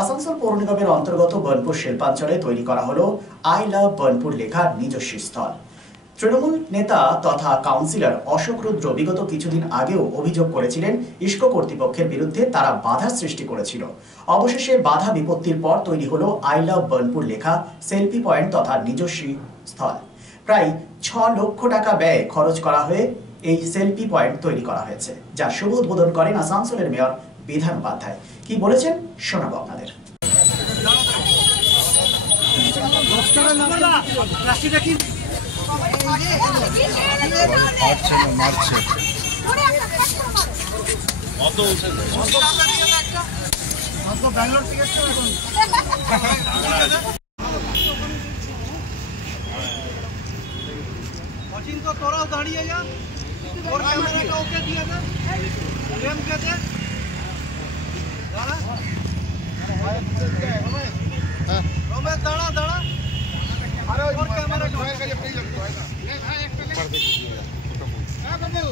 আসানসোল পৌর নিগমের অন্তর্গত বনপুর শিল্পাঞ্চলে তৈরি করা হলো আই লাভ বনপুর লেখার নিজস্ব স্থল। তৃণমূল নেতা তথা কাউন্সিলর অশোক রুদ্র বিগত কিছুদিন আগেও অভিযোগ করেছিলেন ইস্কো কর্তৃপক্ষের বিরুদ্ধে তারা বাধা সৃষ্টি করেছিল। অবশেষে বাধা বিপত্তির পর তৈরি হলো আই লাভ বনপুর লেখা সেলফি পয়েন্ট তথা নিজস্ব স্থল। প্রায় 6 লক্ষ টাকা ব্যয় খরচ করা হয়ে এই সেলফি পয়েন্ট তৈরি করা হয়েছে, যা শুভ উদ্বোধন করেন আসানসোলের মেয়র বিধান উপাধ্যায়। কি বলেছেন শোনাবো আপনাদের। तो तोराव दाड़िए जा और कैमरा का ओके दिया था फ्रेम के दे दाड़ा रमेश दाड़ा दाड़ा और कैमरा का ओके का प्लीज लगता है ना एक कर दीजिएगा हां कमल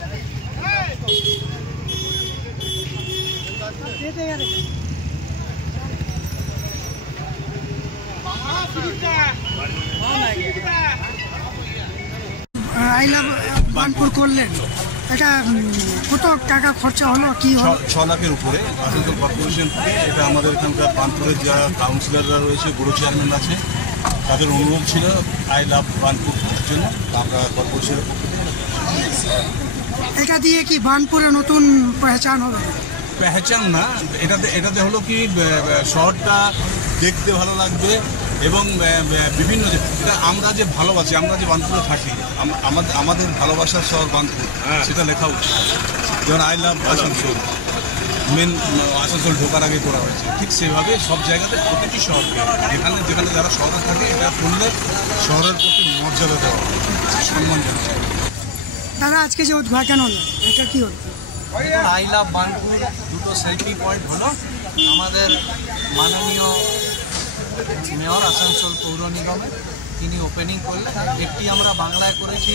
दे दे यार हां सुनीता आई लाभ बानपुर করলেন, এটা কত টাকা খরচা হলো? কি 6 লাখের উপরে আসানসোল কর্পোরেশন থেকে। এটা আমাদের এখানকার বানপুরের যারা কাউন্সিলররা রয়েছে, বড় চেয়ারম্যান আছে, তাদের অনুরোধ ছিল আই লাভ বানপুর জন্য। আমরা কর্পোরেশনের পক্ষ থেকে এটা দিয়ে কি বানপুরে নতুন পহচান হবে? পেহচান না, এটাতে হলো কি শহরটা দেখতে ভালো লাগবে এবং বিভিন্ন এটা আমরা যে ভালোবাসি, আমরা যে বানপুরে থাকি, আমাদের ভালোবাসার শহর বানপুর, সেটা লেখা উচিত। যেমন I love Asansol main Asansol ঢোকার আগে করা হয়েছে, ঠিক সেভাবে সব জায়গাতে প্রতিটি শহরকে যেখানে যারা শহরে থাকে এটা করলে শহরের প্রতি মর্যাদা দেওয়া হবে, সম্মান জানানো। দাদা, আজকে যে উদ্ঘাটন হলো এটা কি হলো? আই লাভ বানপুর দুটো সেলফি পয়েন্ট হলো। আমাদের মাননীয় মেয়র আসানসোল পৌর নিগমে তিনি ওপেনিং করলেন। একটি আমরা বাংলায় করেছি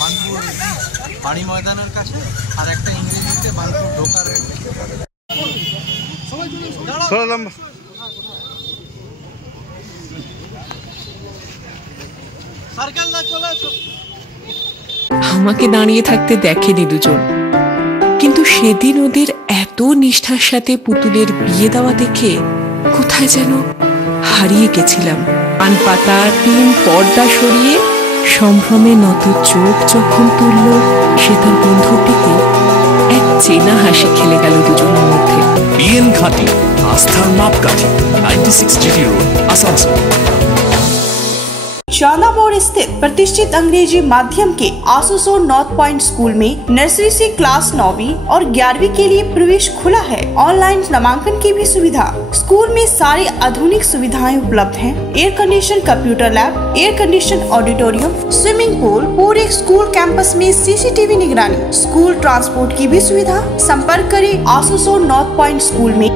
বানপুর বাড়ি ময়দানের কাছে, আর একটা ইংরেজিতে বানপুর ঢোকার। আমাকে দাঁড়িয়ে থাকতে দেখেনি দুজন, কিন্তু সেদিন ওদের এত নিষ্ঠার সাথে পুতুলের বিয়ে দেওয়া দেখে কোথায় যেন হারিয়ে গেছিলাম। পান পাতা টিন পর্দা সরিয়ে সম্ভ্রমে নত চোখ যখন তুলল সে তার বন্ধুর দিকে, এক চেনা হাসি খেলে গেল দুজনের মধ্যে। বিএন ঘাটি, आस्थार मापकाठी, 96 GT रोड, आसानसोल। चांदा मोड़ स्थित प्रतिष्ठित अंग्रेजी माध्यम के आसुसोल नॉर्थ पॉइंट स्कूल में नर्सरी से क्लास 9वीं और 11वीं के लिए प्रवेश खुला है। ऑनलाइन नामांकन की भी सुविधा। स्कूल में सारी आधुनिक सुविधाएं उपलब्ध हैं। Air condition computer lab, air condition auditorium, swimming pool, पूरे स्कूल कैंपस में सीसीटीवी निगरानी, स्कूल ट्रांसपोर्ट की भी सुविधा। संपर्क करें आसुसोल नॉर्थ पॉइंट स्कूल में।